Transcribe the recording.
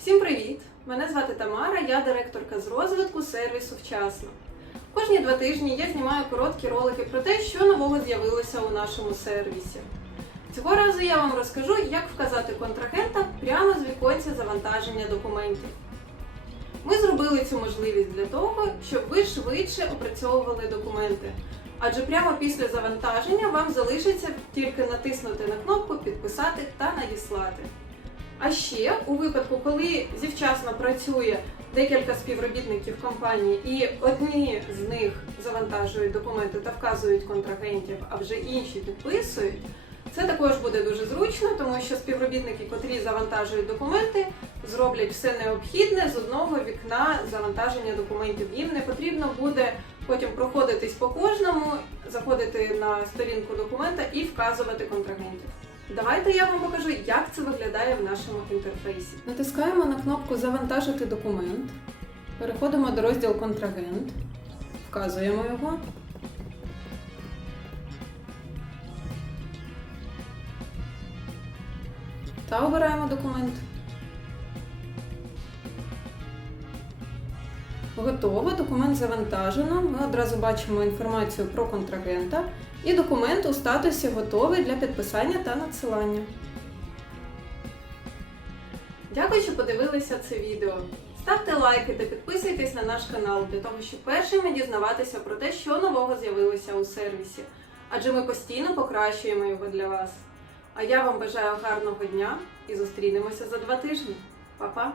Всім привіт! Мене звати Тамара, я директорка з розвитку сервісу вчасно. Кожні два тижні я знімаю короткі ролики про те, що нового з'явилося у нашому сервісі. Цього разу я вам розкажу, як вказати контрагента прямо з віконця завантаження документів. Ми зробили цю можливість для того, щоб ви швидше опрацьовували документи. Адже прямо після завантаження вам залишиться тільки натиснути на кнопку Підписати та надіслати. А ще у випадку, коли зівчасно працює декілька співробітників компанії, і одні з них завантажують документи та вказують контрагентів, а вже інші підписують. Це також буде дуже зручно, тому що співробітники, котрі завантажують документи, зроблять все необхідне з одного вікна завантаження документів. Їм не потрібно буде потім проходитись по кожному, заходити на сторінку документа і вказувати контрагентів. Давайте я вам покажу, як це виглядає в нашому інтерфейсі. Натискаємо на кнопку Завантажити документ. Переходимо до розділу Контрагент, вказуємо його. Та обираємо документ. Готово, документ завантажено. Ми одразу бачимо інформацію про контрагента. І документ у статусі готовий для підписання та надсилання. Дякую, що подивилися це відео. Ставте лайки та підписуйтесь на наш канал для того, щоб першими дізнаватися про те, що нового з'явилося у сервісі. Адже ми постійно покращуємо його для вас. А я вам бажаю гарного дня і зустрінемося за два тижні. Па-па!